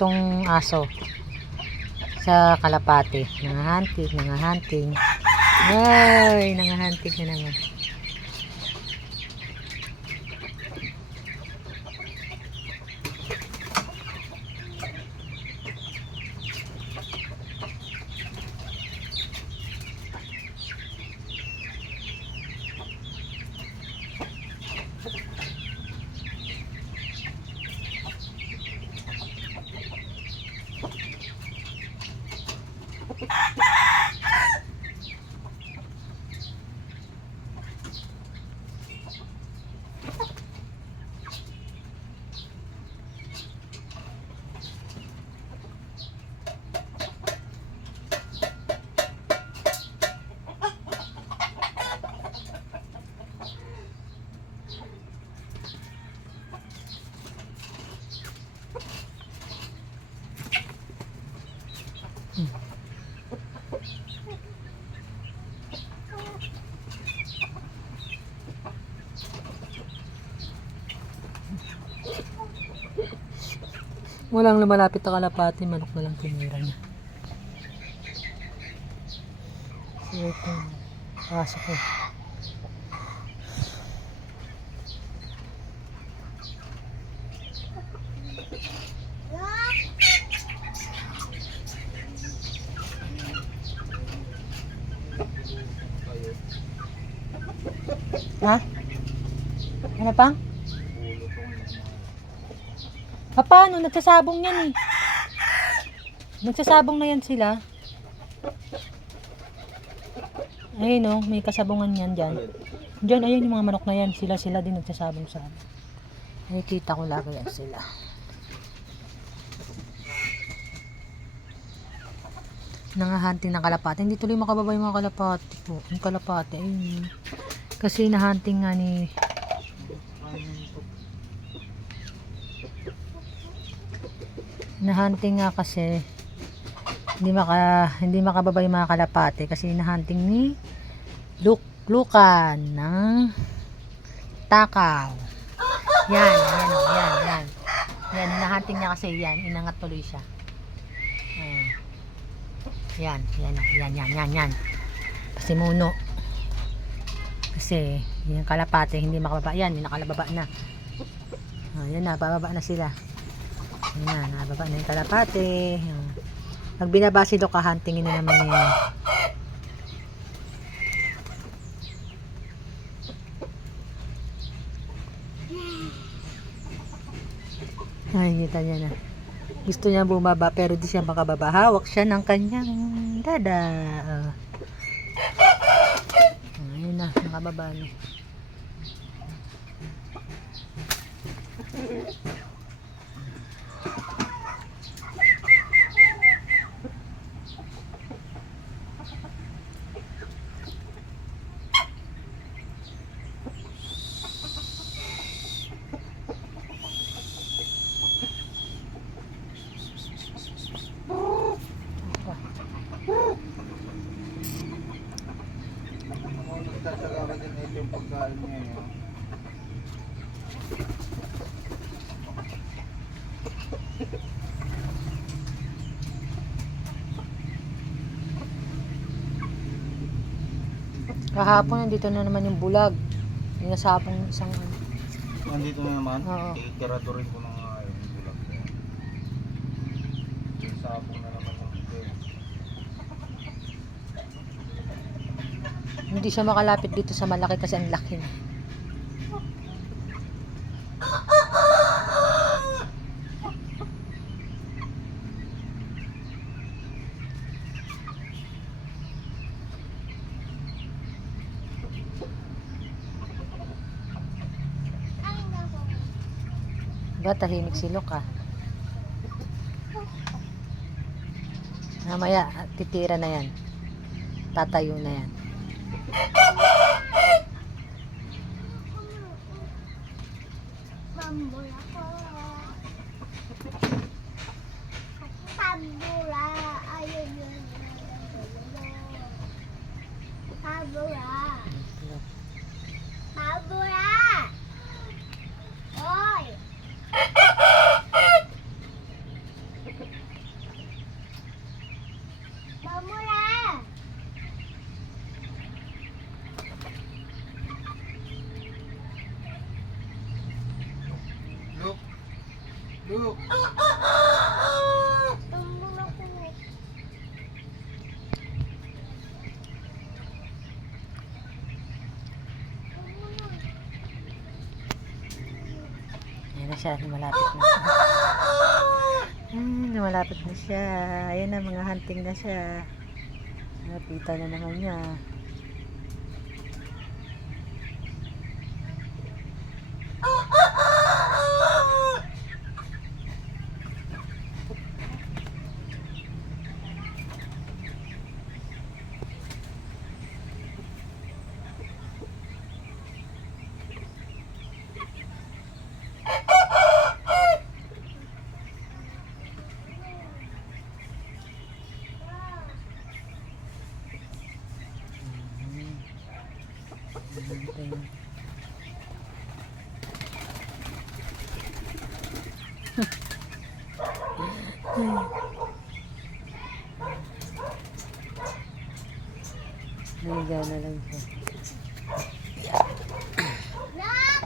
tong aso sa kalapate. Nangahanting. Ay, nangahanting na naman. Walang lumalapit na kalapati, manok na lang tinira niya. So ito, aso ko. Ha? Ano pa? Paano? Nagsasabong yan eh. Nagsasabong na yan sila. Ayun o, may kasabungan yan dyan. Dyan, ayun yung mga manok na yan. Sila din nagsasabong sa amin. Nakikita ko lagi yan sila. Nangahunting ng kalapate. Hindi tuloy makababa yung mga kalapate po. Yung kalapate, ayun. Kasi nahunting nga ni... Nahunting nga kasi hindi makababa yung mga kalapate kasi nahunting ni Lukan ng takaw. Yan. Yan, hinahunting niya kasi yan, inangat tuloy siya. Yan. Pasimuno. Kasi yung kalapate hindi makababa. Yan, nakalababa na. Yan na, bababa na sila. Ayan, nababa na yung kalapate. Pag binaba si Luka, huntingin na naman niya. Ay, kita niya na. Gusto niya bumaba pero di siya makababa. Hawak siya ng kanyang dada. Ayun na, nakababa na. Tatagawa din ito yung pagkain niya. Kahapon nandito na naman yung bulag. Yung nasabong isang... Nandito na naman? Oo. Itirado rin ko ng yung bulag ko. Yung sabong na naman yung ito. Hindi siya makalapit dito sa malaki kasi ang laki na. Ba, tahimik si Luka. Mamaya, titira na yan. Tatayo na yan. Pambula ko. Pambula. Ayun yun. Pambula. Pambula. Oy. Look! Tumulong ako. Ayan na siya, lumalapit na. Lumalapit na siya. Ayan na, mga hunting na siya. Napitan na naman niya. Hunting. Naligaw na lang siya. Nak!